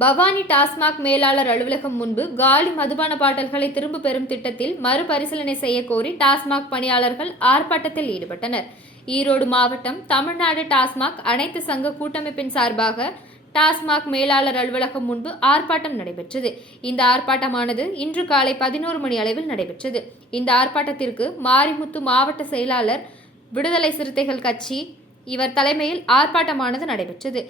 பவானி டாஸ்மாக் மேலாளர் அலுவலகம் முன்பு காலி மதுபான பாட்டல்களை திரும்ப பெறும் திட்டத்தில் மறுபரிசீலனை செய்யக்கோரி டாஸ்மாக் பணியாளர்கள் ஆர்ப்பாட்டத்தில் ஈடுபட்டனர். ஈரோடு மாவட்டம் தமிழ்நாடு டாஸ்மாக் அனைத்து சங்க கூட்டமைப்பின் சார்பாக டாஸ்மாக் மேலாளர் அலுவலகம் முன்பு ஆர்ப்பாட்டம் நடைபெற்றது. இந்த ஆர்ப்பாட்டமானது இன்று காலை பதினோரு மணி அளவில் நடைபெற்றது. இந்த ஆர்ப்பாட்டத்திற்கு மாரிமுத்து மாவட்ட செயலாளர் விடுதலை சிறுத்தைகள் கட்சி இவர் தலைமையில் ஆர்ப்பாட்டமானது நடைபெற்றது.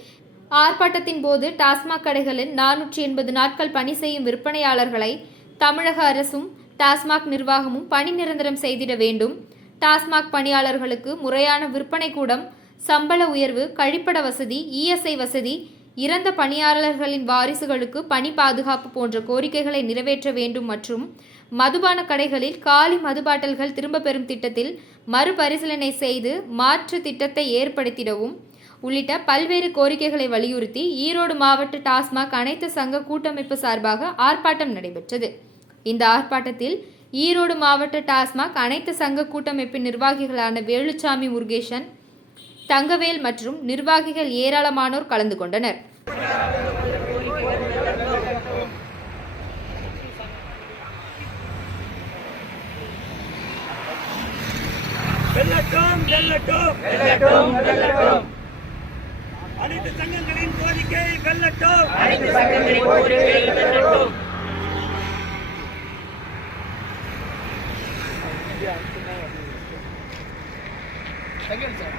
ஆர்ப்பாட்டத்தின் போது டாஸ்மாக் கடைகளில் நானூற்றி எண்பது நாட்கள் பணி செய்யும் விற்பனையாளர்களை தமிழக அரசும் டாஸ்மாக் நிர்வாகமும் பணி நிரந்தரம் செய்திட வேண்டும். டாஸ்மாக் பணியாளர்களுக்கு முறையான விற்பனை கூடம் சம்பள உயர்வு கழிப்பட வசதி இஎஸ்ஐ வசதி இறந்த பணியாளர்களின் வாரிசுகளுக்கு பணி பாதுகாப்பு போன்ற கோரிக்கைகளை நிறைவேற்ற வேண்டும் மற்றும் மதுபான கடைகளில் காலி மது பாட்டில்கள் திரும்ப பெறும் திட்டத்தில் மறுபரிசீலனை செய்து மாற்று திட்டத்தை ஏற்படுத்திடவும் உள்ளிட்ட பல்வேறு கோரிக்கைகளை வலியுறுத்தி ஈரோடு மாவட்ட டாஸ்மாக் அனைத்து சங்க கூட்டமைப்பு சார்பாக ஆர்ப்பாட்டம் நடைபெற்றது. இந்த ஆர்ப்பாட்டத்தில் ஈரோடு மாவட்ட டாஸ்மாக் அனைத்து சங்க கூட்டமைப்பின் நிர்வாகிகளான வேலுச்சாமி முருகேசன் தங்கவேல் மற்றும் நிர்வாகிகள் ஏராளமானோர் கலந்து கொண்டனர். வெல்லட்டும் வெல்லட்டும் வெல்லட்டும். வெல்லட்டும் அனைத்து சங்கங்களின் கோரிக்கை வெல்லட்டும். அனைத்து சங்கங்களின் கோரிக்கை வெல்லட்டும். Second sir.